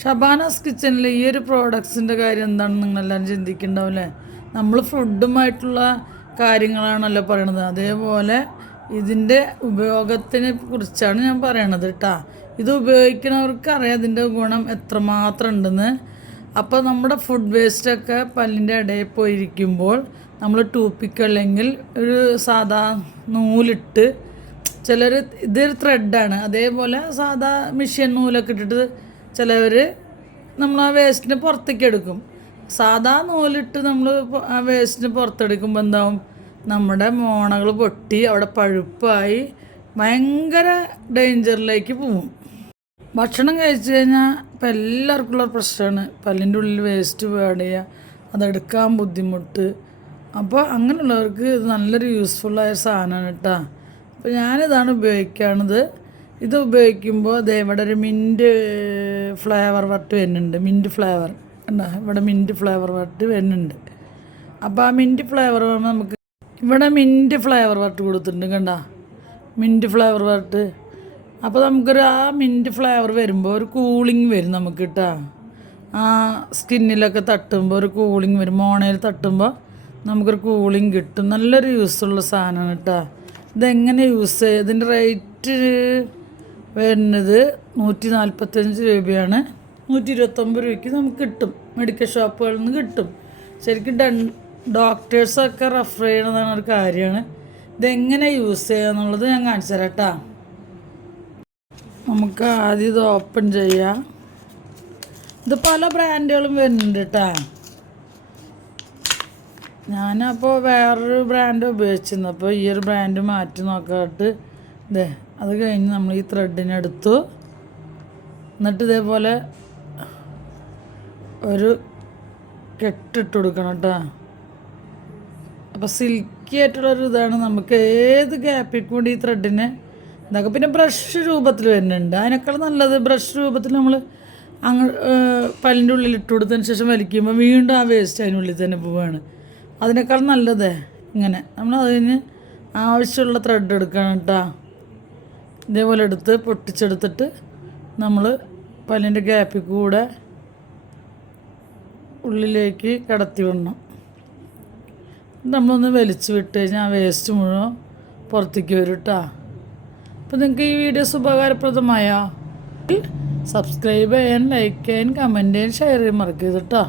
ഷബാനാസ് കിച്ചണിൽ ഈ ഒരു പ്രോഡക്ട്സിൻ്റെ കാര്യം എന്താണെന്ന് നിങ്ങളെല്ലാവരും ചിന്തിക്കുന്നുണ്ടാവില്ലേ. നമ്മൾ ഫുഡുമായിട്ടുള്ള കാര്യങ്ങളാണല്ലോ പറയണത്, അതേപോലെ ഇതിൻ്റെ ഉപയോഗത്തിനെ കുറിച്ചാണ് ഞാൻ പറയണത് കേട്ടോ. ഇത് ഉപയോഗിക്കുന്നവർക്ക് അറിയാം ഇതിൻ്റെ ഗുണം എത്രമാത്രം ഉണ്ടെന്ന്. അപ്പോൾ നമ്മുടെ ഫുഡ് വേസ്റ്റൊക്കെ പല്ലിൻ്റെ ഇടയിൽ പോയിരിക്കുമ്പോൾ നമ്മൾ ടൂപ്പിക്ക് അല്ലെങ്കിൽ ഒരു സാധാ നൂലിട്ട്, ചിലർ ഇതൊരു ത്രെഡാണ്, അതേപോലെ സാധാ മിഷ്യൻ നൂലൊക്കെ ഇട്ടിട്ട് ചിലവർ നമ്മൾ ആ വേസ്റ്റിന് പുറത്തേക്ക് എടുക്കും. സാധാ നൂലിട്ട് നമ്മൾ ആ വേസ്റ്റിന് പുറത്തെടുക്കുമ്പോൾ എന്താവും, നമ്മുടെ മോണകൾ പൊട്ടി അവിടെ പഴുപ്പായി ഭയങ്കര ഡേഞ്ചറിലേക്ക് പോവും. ഭക്ഷണം കഴിച്ചു കഴിഞ്ഞാൽ ഇപ്പം എല്ലാവർക്കുള്ള പ്രശ്നമാണ് പല്ലിൻ്റെ ഉള്ളിൽ വേസ്റ്റ് പാടുക, അതെടുക്കാൻ ബുദ്ധിമുട്ട്. അപ്പോൾ അങ്ങനെയുള്ളവർക്ക് ഇത് നല്ലൊരു യൂസ്ഫുള്ളായ സാധനമാണ് കേട്ടോ. അപ്പോൾ ഞാനിതാണ് ഉപയോഗിക്കുകയാണത്. ഇത് ഉപയോഗിക്കുമ്പോൾ അതേ ഇവിടെ ഒരു മിൻറ്റ് ഫ്ലേവർ വട്ട് വരുന്നുണ്ട്. മിൻറ്റ് ഫ്ലേവർ കണ്ടോ, ഇവിടെ മിൻറ്റ് ഫ്ലേവർ വട്ട് വരുന്നുണ്ട്. അപ്പോൾ ആ മിൻറ്റ് ഫ്ലേവർ നമുക്ക് ഇവിടെ മിൻറ്റ് ഫ്ലേവർ വട്ട് കൊടുത്തിട്ടുണ്ട് കണ്ടോ, മിൻറ്റ് ഫ്ലേവർ വട്ട്. അപ്പോൾ നമുക്കൊരു ആ മിൻറ്റ് ഫ്ലേവർ വരുമ്പോൾ ഒരു കൂളിങ് വരും നമുക്ക് കേട്ടോ. ആ സ്കിന്നിലൊക്കെ തട്ടുമ്പോൾ ഒരു കൂളിങ് വരും, മോണയിൽ തട്ടുമ്പോൾ നമുക്കൊരു കൂളിങ് കിട്ടും. നല്ലൊരു യൂസ്ഫുള്ള സാധനമാണ് കേട്ടോ. ഇതെങ്ങനെ യൂസ് ചെയ്യുക, ഇതിൻ്റെ റേറ്റ് വരുന്നത് 145 രൂപയാണ്. 129 രൂപയ്ക്ക് നമുക്ക് കിട്ടും, മെഡിക്കൽ ഷോപ്പുകളിൽ നിന്ന് കിട്ടും. ശരിക്കും ഡോക്ടേഴ്സൊക്കെ റെഫർ ചെയ്യണതാണ് ഒരു കാര്യമാണ്. ഇതെങ്ങനെ യൂസ് ചെയ്യുക എന്നുള്ളത് ഞാൻ കാണിച്ചു തരാം കേട്ടോ. നമുക്ക് ആദ്യം ഇത് ഓപ്പൺ ചെയ്യാം. ഇത് പല ബ്രാൻഡുകളും വരുന്നുണ്ട് കേട്ടോ. ഞാനപ്പോൾ വേറൊരു ബ്രാൻഡ് ഉപയോഗിച്ചിരുന്നു, അപ്പോൾ ഈ ഒരു ബ്രാൻഡ് മാറ്റി നോക്കാട്ട് ഇതേ. അത് കഴിഞ്ഞ് നമ്മൾ ഈ ത്രെഡിനെടുത്തു, എന്നിട്ട് ഇതേപോലെ ഒരു കെട്ടിട്ട് കൊടുക്കണം കേട്ടോ. അപ്പോൾ സിൽക്കി ആയിട്ടുള്ളൊരു ഇതാണ്. നമുക്ക് ഏത് ഗ്യാപ്പിൽ കൂടി ഈ ത്രെഡിന് ഇതാക്കുക. പിന്നെ ബ്രഷ് രൂപത്തിൽ വരുന്നുണ്ട്, അതിനേക്കാൾ നല്ലത് ബ്രഷ് രൂപത്തിൽ നമ്മൾ പല്ലിൻ്റെ ഉള്ളിൽ ഇട്ട് കൊടുത്തതിന് ശേഷം വലിക്കുമ്പോൾ വീണ്ടും ആ വേസ്റ്റ് അതിനുള്ളിൽ തന്നെ പോവുകയാണ്. അതിനേക്കാൾ നല്ലതേ ഇങ്ങനെ നമ്മൾ അതിന് ആവശ്യമുള്ള ത്രെഡ് എടുക്കണം കേട്ടോ. ഇതേപോലെ എടുത്ത് പൊട്ടിച്ചെടുത്തിട്ട് നമ്മൾ പല്ലിൻ്റെ ഗ്യാപ്പിൽ കൂടെ ഉള്ളിലേക്ക് കടത്തി വിടണം. നമ്മളൊന്ന് വലിച്ചു വിട്ട് കഴിഞ്ഞാൽ ആ വേസ്റ്റ് മുഴുവൻ പുറത്തേക്ക് വരും കേട്ടോ. അപ്പോൾ നിങ്ങൾക്ക് ഈ വീഡിയോസ് ഉപകാരപ്രദമായോ? സബ്സ്ക്രൈബ് ചെയ്യാൻ, ലൈക്ക് ചെയ്യാൻ, കമൻറ്റ് ചെയ്യാൻ, ഷെയർ ചെയ്യാൻ മറക്കരുത് കേട്ടോ.